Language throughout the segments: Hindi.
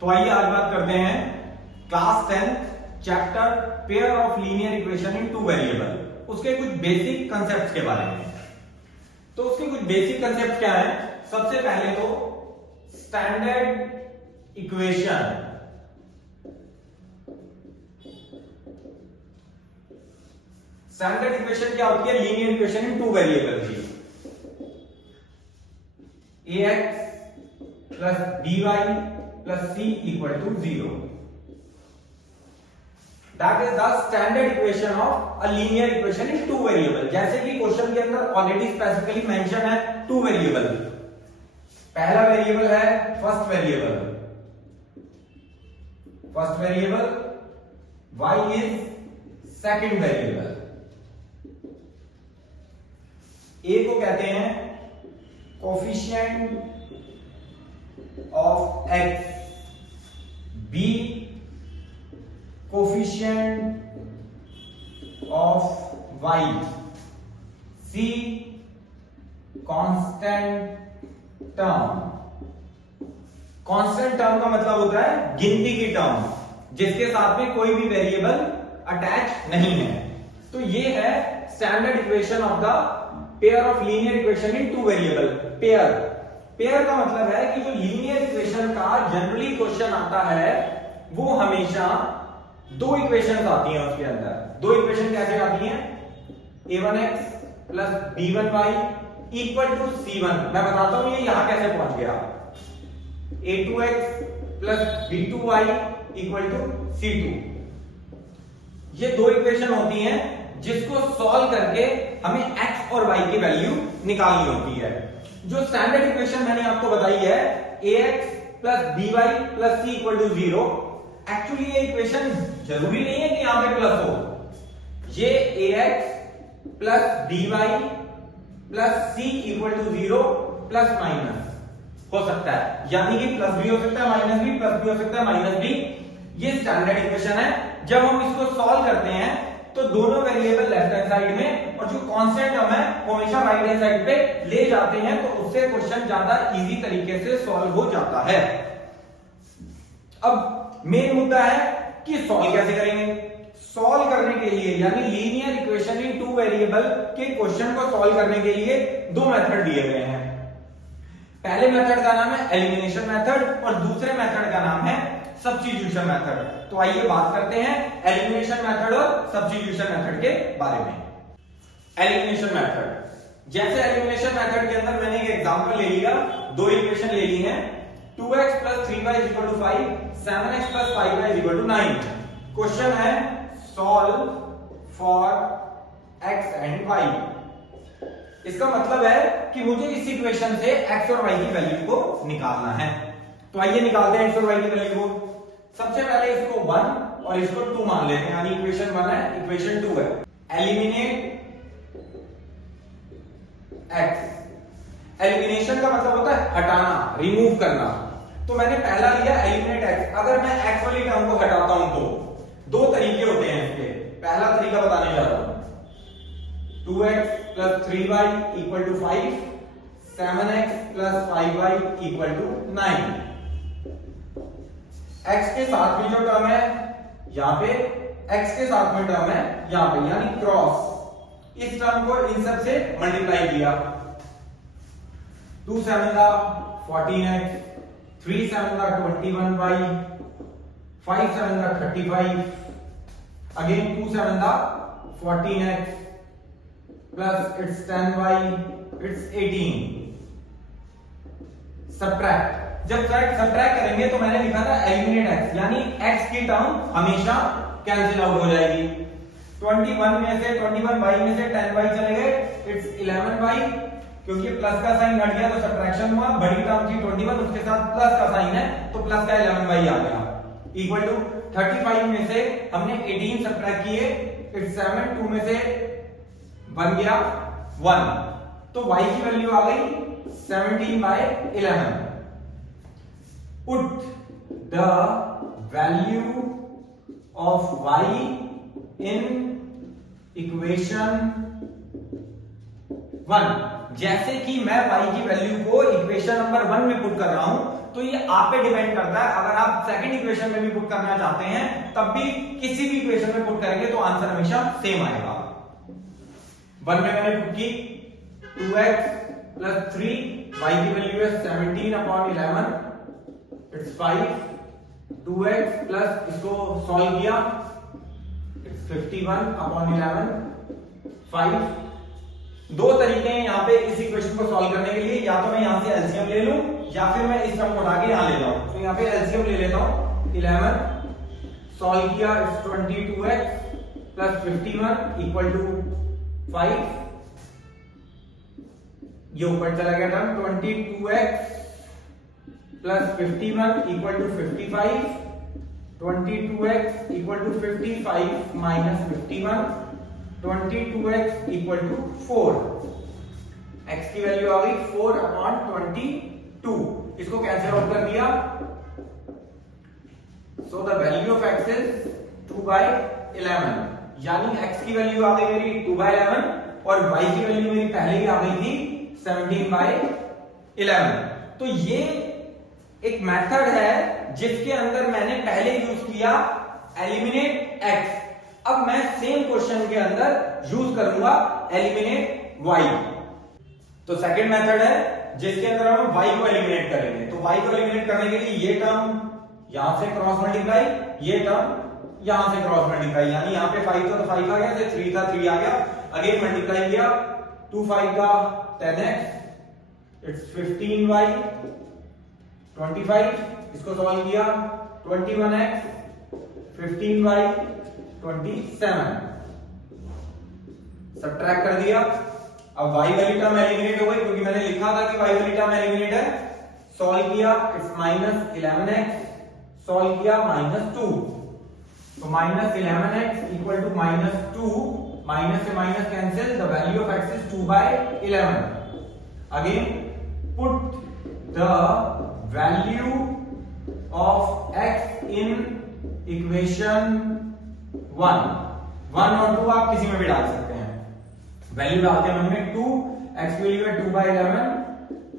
तो आइए आज बात करते हैं class 10 chapter pair of linear equation in two variable उसके कुछ बेसिक कंसेप्ट के बारे में। तो उसके कुछ बेसिक कंसेप्ट क्या है? सबसे पहले तो स्टैंडर्ड इक्वेशन। स्टैंडर्ड इक्वेशन क्या होती है? Linear equation in two variable की। ax plus by plus c equal to 0। That is the standard equation of a linear equation in two variable. जैसे कि क्वेश्चन के अंदर ऑलरेडी स्पेसिफिकली मेंशन है टू वेरिएबल। पहला वेरिएबल है first variable y is second variable. a को कहते हैं coefficient of x, b coefficient of y, c constant term. Constant term का मतलब होता है गिनती की टर्म जिसके साथ में कोई भी वेरिएबल अटैच नहीं है। तो ये है standard equation of the pair of linear equation in two variable. Pair का मतलब है कि जो लीनियर इक्वेशन का जनरली क्वेश्चन आता है वो हमेशा दो इक्वेशन आती हैं उसके अंदर। दो इक्वेशन कैसे आती हैं? a1x plus b1y equal to c1। मैं बताता हूं ये यहां कैसे पहुंच गया। a2x plus b2y equal to c2। ये दो इक्वेशन होती हैं जिसको सॉल्व करके हमें x और y की वैल्यू निकालनी होती है। जो स्टैंडर्ड इक्वेशन मैंने आपको बताई है ax plus by plus c equal to 0, actually ये इक्वेशन जरूरी नहीं है कि यहां पे प्लस हो। ये ax plus by plus c equal to 0 plus minus हो सकता है, यानी कि प्लस भी हो सकता है माइनस भी, प्लस भी हो सकता है माइनस भी। ये स्टैंडर्ड इक्वेशन है। जब हम इसको सॉल्व करते हैं तो दोनों वेरिएबल लेफ्ट हैंड साइड में और जो कांस्टेंट टर्म है वो हमेशा राइट हैंड साइड पे ले जाते हैं, तो उससे क्वेश्चन ज्यादा इजी तरीके से सॉल्व हो जाता है। अब मेन मुद्दा है कि सॉल्व कैसे करेंगे। सॉल्व करने के लिए यानी linear equation in two variable के क्वेश्चन को सॉल्व करने के लिए दो मेथड दिए गए हैं। पहले मेथड का नाम है एलिमिनेशन मेथड और दूसरे मेथड का नाम है सब्स्टिट्यूशन मेथड। तो आइए बात करते हैं एलिमिनेशन मेथड और सब्स्टिट्यूशन मेथड के बारे में। एलिमिनेशन मेथड, जैसे एलिमिनेशन मेथड के अंदर मैंने एक एग्जांपल ले लिया, दो इक्वेशन ले ली हैं 2x plus 3y is equal to 5, 7x plus 5y is equal to 9। Question है solve for x and y। इसका मतलब है कि मुझे इस इक्वेशन से x और y की वैल्यू को निकालना है। तो आइए निकालते हैं x और y की वैल्यू को। सबसे पहले इसको 1 और इसको 2 मान लेते हैं, यानी इक्वेशन 1 है इक्वेशन 2 है। Eliminate x। एलिमिनेशन का मतलब होता है हटाना, रिमूव करना। तो मैंने पहला लिया एलिमिनेट x। अगर मैं x वाली टर्म को हटाता हूं तो दो तरीके होते हैं इसके। पहला तरीका बताने जा रहा हूं, 2x plus 3y equal to 5, 7x plus 5y equal to 9। x के साथ में जो टर्म है यहां पे, x के साथ में टर्म है यहां पे, यानी क्रॉस। इस टर्म को इन सब से मल्टीप्लाई किया। 2 7 14x, 3 7 21y, 5 7 35, again 2 7 14x plus it's 10y it's 18। Subtract, जब सब्ट्रैक्ट करेंगे तो मैंने लिखा था एलिमिनेट x, यानी x की टर्म हमेशा कैंसिल आउट हो जाएगी। 21 में से 21y में से 10y चले गए, इट्स 11y। क्योंकि प्लस का साइन हट गया तो सब्ट्रैक्शन हुआ। बड़ी टर्म थी 21, उसके साथ प्लस का साइन है तो प्लस का 11y आ गया इक्वल टू 35 में से हमने 18 सब्ट्रैक्ट किए, इट्स 7, 2 में से बन गया 1, तो y की वैल्यू आ गई 17/11। Put the value of y in equation 1। जैसे कि मैं y की वैल्यू को इक्वेशन नंबर 1 में पुट कर रहा हूं तो ये आप पे डिपेंड करता है। अगर आप सेकंड इक्वेशन में भी पुट करना चाहते हैं तब भी किसी भी इक्वेशन में पुट करेंगे तो आंसर हमेशा सेम आएगा। 1 में मैंने पुट की 2x प्लस 3, y की वैल्यू है 17/11, इट्स 5, 2x प्लस इसको सॉल्व किया, इट्स 51/11, 5। दो तरीके हैं यहाँ पे इस इक्वेशन को सॉल्व करने के लिए, या तो मैं यहाँ से एलसीएम ले लूं या फिर मैं इस टर्म को उठा के यहाँ ले जाऊं। तो यहाँ पे एलसीएम ले लेता हूं, 11 सॉल्व किया, it's 22x plus 51 equal to 5। ये ऊपर चला गया term, 22x plus 51 equal to 55, 22x equal to 55 minus 51, 22x equal to 4। x की वैल्यू आ गई 4/22। इसको कैंसिल आउट कर दिया, so the value of x is 2/11, यानी x की वैल्यू आ गई मेरी 2/11 और y की वैल्यू मेरी पहले ही आ गई थी 17/11। तो ये एक मेथड है जिसके अंदर मैंने पहले यूज किया एलिमिनेट x। अब मैं सेम क्वेश्चन के अंदर यूज करूंगा एलिमिनेट y। तो सेकंड मेथड है जिसके अंदर हम y को एलिमिनेट करेंगे। तो y को एलिमिनेट करने के लिए ये टर्म यहां से क्रॉस मल्टीप्लाई, ये टर्म यहां से क्रॉस मल्टीप्लाई, यानी यहां पे 5 था तो 5 आ गया, 3 था 3 आ गया, अगेन मल्टीप्लाई किया, 2 5 का 10x, इट्स 15y 25, इसको सॉल्व किया, 21x 15y 27, सबट्रैक्ट कर दिया। अब y वाली टर्म एलिमिनेट हो गई क्योंकि मैंने लिखा था कि y वाली टर्म एलिमिनेट है। सॉल्व किया, इट्स माइनस 11x, सॉल्व किया -2, तो -11x इक्वल टू -2, माइनस से minus cancel, the value of x is 2/11। Again put the value of x in equation 1 और 2 आप किसी में भी डाल सकते हैं। वैल्यू डालते हैं हमने 2, x की वैल्यू है 2/11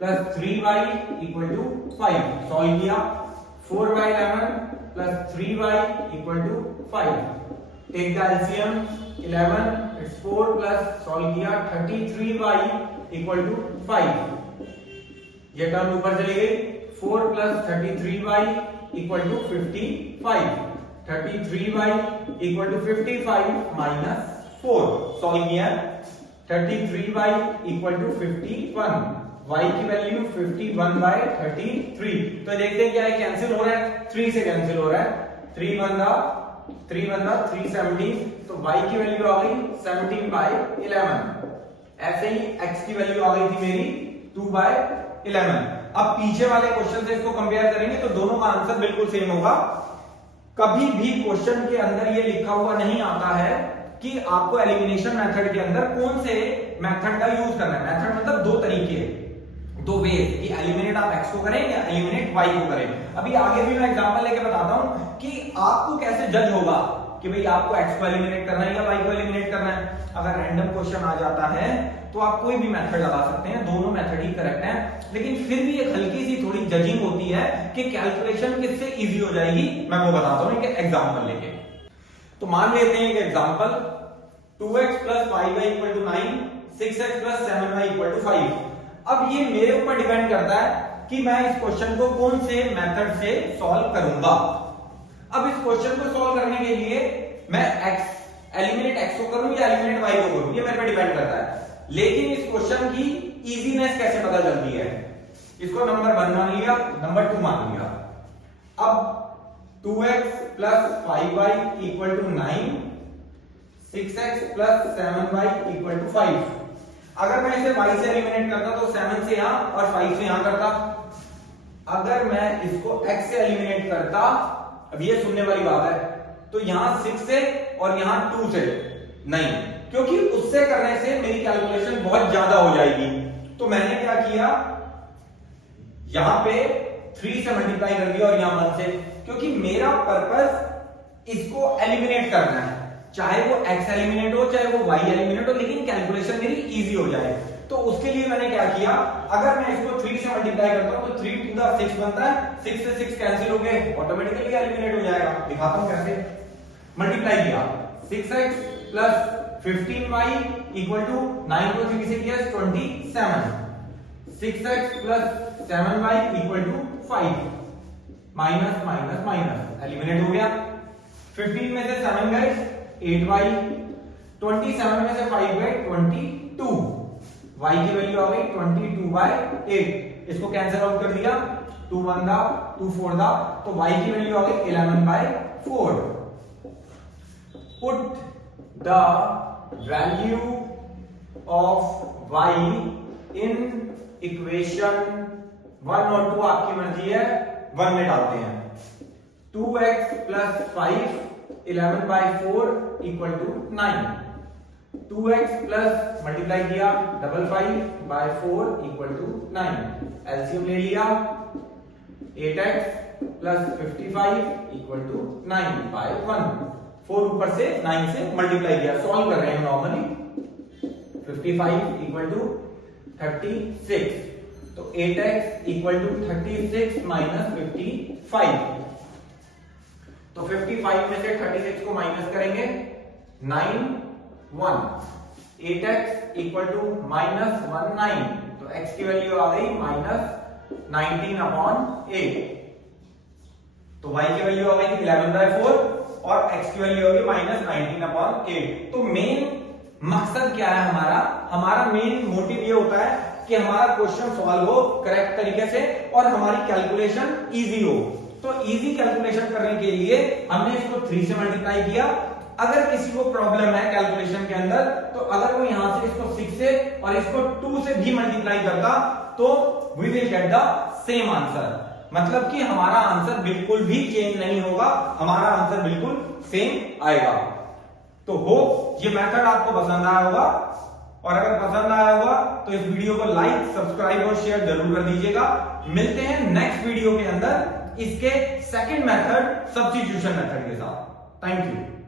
plus 3y equal to 5, solve किया, 4/11 plus 3y equal to 5, take the LCM, 11 it's 4 plus solve किया, 33y इक्वल टू 5। ये टर्म ऊपर चली गई, 4 plus 33y equal to 55, 33y equal to 55 minus 4, solve किया, 33y इक्वल टू 51, y की वैल्यू 51/33। तो देखते हैं क्या है, कैंसिल हो रहा है, 3 से कैंसिल हो रहा है, 3 1 317, तो y की वैल्यू आ गई 17/11। ऐसे ही x की वैल्यू आ गई थी मेरी 2/11। अब पीछे वाले क्वेश्चन से इसको कंपेयर करेंगे तो दोनों का आंसर बिल्कुल सेम होगा। कभी भी क्वेश्चन के अंदर ये लिखा हुआ नहीं आता है कि आपको एलिमिनेशन मेथड के अंदर कौन से मेथड का यूज करना है। मेथड मतलब दो तरीके, दो वे कि एलिमिनेट आप x को करें या एलिमिनेट y को करें। अभी आगे भी मैं एग्जांपल लेके बताता हूं कि आपको कैसे जज होगा कि भाई आपको x को एलिमिनेट करना है या y को एलिमिनेट करना है। अगर रैंडम क्वेश्चन आ जाता है तो आप कोई भी मेथड लगा सकते हैं, दोनों मेथड ही करेक्ट है, लेकिन फिर भी एक हल्की सी थोड़ी जजिंग होती है कि कैलकुलेशन किससे इजी हो जाएगी। मैं वो बताता हूं एक एग्जांपल लेके। तो मान लेते हैं एक example, 2x plus 5y equal to 9, 6x plus 7y equal to 5। अब ये मेरे ऊपर डिपेंड करता है कि मैं इस क्वेश्चन को कौन से मेथड से सॉल्व करूंगा। अब इस क्वेश्चन को सॉल्व करने के लिए मैं एलिमिनेट x को करूं या एलिमिनेट y को करूं, ये मेरे पे डिपेंड करता है। लेकिन इस क्वेश्चन की इजीनेस कैसे पता चलती है, इसको नंबर 1 मान लिया, नंबर 2 मान लिया। अब 2x plus 5y equal to 9, 6x plus 7y equal to 5। अगर मैं इसे y से एलिमिनेट करता तो 7 से यहां और 5 से यहां करता। अगर मैं इसको x से एलिमिनेट करता, अब ये सुनने वाली बात है, तो यहां 6 से और यहां 2 से नहीं, क्योंकि उससे करने से मेरी कैलकुलेशन बहुत ज्यादा हो जाएगी। तो मैंने क्या किया, यहां पे 3 से मल्टीप्लाई कर दिया और यहां 1 से, क्योंकि मेरा पर्पस इसको एलिमिनेट करना है, चाहे वो x एलिमिनेट हो चाहे वो y एलिमिनेट हो, लेकिन कैलकुलेशन मेरी इजी हो जाए। तो उसके लिए मैंने क्या किया, अगर मैं इसको 3 से मल्टीप्लाई करता हूं तो 3 टू द 6 बनता है, 6 से 6 कैंसिल हो गए, ऑटोमेटिकली एलिमिनेट हो जाएगा। दिखाता हूं कैसे। मल्टीप्लाई किया 6x plus 15y equal to 9 को 3 से किया 27, 6x plus 7y equal to 5, minus minus minus eliminate हो गया। 15 में से 7 गए 8y, 27 में से 5 गए 22, y की वैल्यू आ गई 22/8। इसको कैंसिल आउट कर दिया, 2 1 दा 2 4 दा, तो y की वैल्यू आ गई 11/4। Put the value of y in equation 1 और 2 आपकी मर्जी है, 1 में डालते हैं। 2x plus 5 11/4 equal to 9, 2x plus multiply किया 55/4 इक्वल टू 9, एलसीएम ले लिया 8x प्लस 55 इक्वल टू 9/1, 4 ऊपर से 9 से मल्टीप्लाई किया, सॉल्व कर रहे हैं नॉर्मली। 55 इक्वल टू 36, तो 8x इक्वल टू 36 माइनस 55, तो 55 में से 36 को माइनस करेंगे 9 1, 8x इक्वल टू माइनस 19, तो x की वैल्यू आ गई माइनस 19/8, तो y की वैल्यू आ गई 11/4 और x की वैल्यू होगी माइनस 19/8। तो मेन मकसद क्या है हमारा मेन मोटिव ये होता है कि हमारा क्वेश्चन सॉल्व हो करेक्ट तरीके से और हमारी कैलकुलेशन इजी हो। तो इजी कैलकुलेशन करने के लिए हमने इसको 3 से मल्टीप्लाई किया। अगर किसी को प्रॉब्लम है कैलकुलेशन के अंदर, तो अगर वो यहां से इसको 6 से और इसको 2 से भी मल्टीप्लाई करता तो we will get the same answer, मतलब कि हमारा आंसर बिल्कुल भी चेंज नहीं होगा, हमारा आंसर बिल्कुल सेम आएगा। तो होप ये मेथड आपको पसंद आया होगा, और अगर पसंद आया होगा तो इस वीडियो को लाइक सब्सक्राइब और शेयर जरूर कर दीजिएगा। मिलते हैं नेक्स्ट वीडियो के अंदर इसके सेकंड मेथड सब्स्टिट्यूशन मेथड के साथ। Thank you.